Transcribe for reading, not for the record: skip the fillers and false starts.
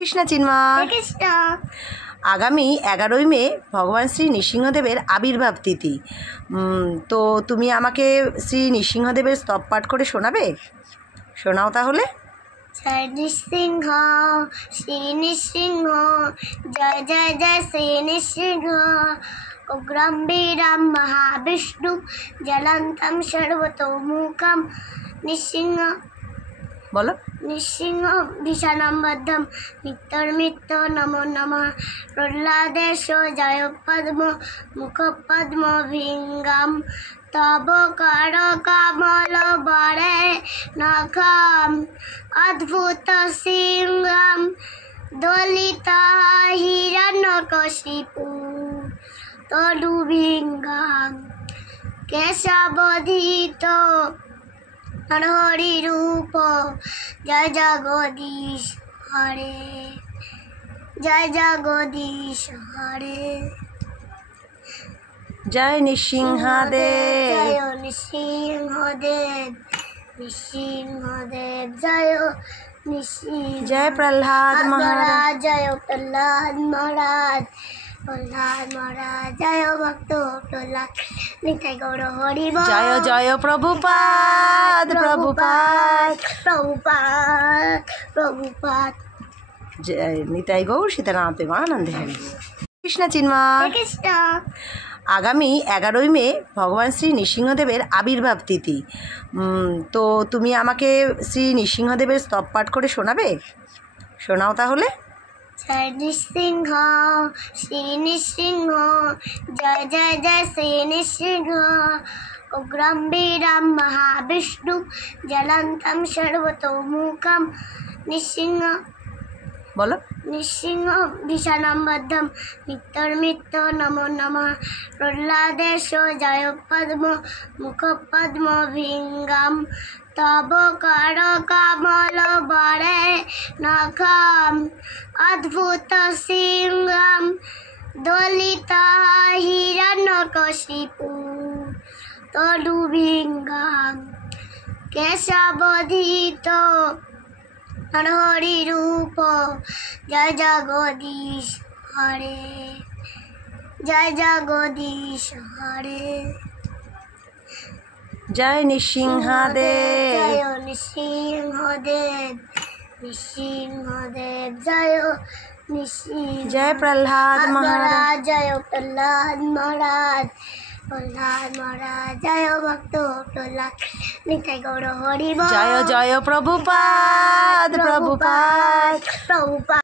কৃষ্ণ চিন্ময়। কৃষ্ণ। আগামী 11ই মে ভগবান শ্রী নৃসিংহদেবের আবির্ভাব তিথি। তো তুমি আমাকে শ্রী নৃসিংহদেবের স্তব পাঠ করে শোনাবে? শোনাও তাহলে। জয় নৃসিংহ, শ্রী নৃসিংহ, জয় জয় জয় শ্রী নৃসিংহ। উগ্রম বীরম মহাবিষ্ণু, জলন্তম সর্বতোমুখম। নৃসিংহ বলো। নৃসিংহ ভীষণম বদ্ধম, মৃত্যুর্মৃত্য নমো নমঃ। প্রহ্লাদেশ জয় পদ্ম, মুখ পদ্ম ভিঙ্গম। তব কর কমল বরে নখম, অদ্ভুত সিংহম দলিত হিরণ্যকশিপু তনুভিঙ্গম। কেশবধিত হরি রূপ, জয় জগদীশ হরে, জয় জগদীশ হরে। জয় নৃসিংহদেব, জয় নৃসিংহদেব, নৃসিংহদেব জয় নৃসিংহ। জয় প্রহ্লাদ মহারাজ, জয় প্রহ্লাদ মহারাজ, প্রহ্লাদ মহারাজ জয় ভক্ত প্রহ্লাদ। নিতাই গৌর হরি বল। জয় জয় প্রভুপাদ, প্রভুপাদ, প্রভুপাদ, প্রভুপাদ। জয় নিতাই গৌর সীতারাম প্রেমানন্দে হরি। কৃষ্ণ চিন্ময়। কৃষ্ণ। আগামী 11ই মে ভগবান শ্রী নৃসিংহদেবের আবির্ভাব তিথি। তো তুমি আমাকে শ্রী নৃসিংহদেবের স্তব পাঠ করে শোনাবে? শোনাও তাহলে। জয় নৃসিংহ, শ্রী নৃসিংহ, জয় জয় জয় শ্রী নৃসিংহ। উগ্রম বীরম মহাবিষ্ণু, জলন্তম সর্বতোমুখম। নৃসিংহ বলো। নৃসিংহ ভীষণম বদ্ধম, মৃত্যুর্মৃত্য নমো নমঃ। প্রহ্লাদেশ জয় পদ্ম, মুখ পদ্ম ভিঙ্গম। তব কর কমল বরে নখম, অদ্ভুত সিংহম দলিত হিরণ্যকশিপু তনুভিঙ্গম। কেশবধিত হরি রূপ, জয় জগদীশ হরে, জয় জগদীশ হরে। জয় নৃসিংহদেব, জয় নৃসিংহদেব, নৃসিংহদেব জয় নৃসিংহ। জয় প্রহ্লাদ মহারাজ, জয় প্রহ্লাদ মহারাজ, প্রহ্লাদ মহারাজ জয় ভক্ত প্রহ্লাদ। নিতাই গৌর হরি বল। জয় জয় প্রভুপাদ, প্রভুপাদ, প্রভুপাদ।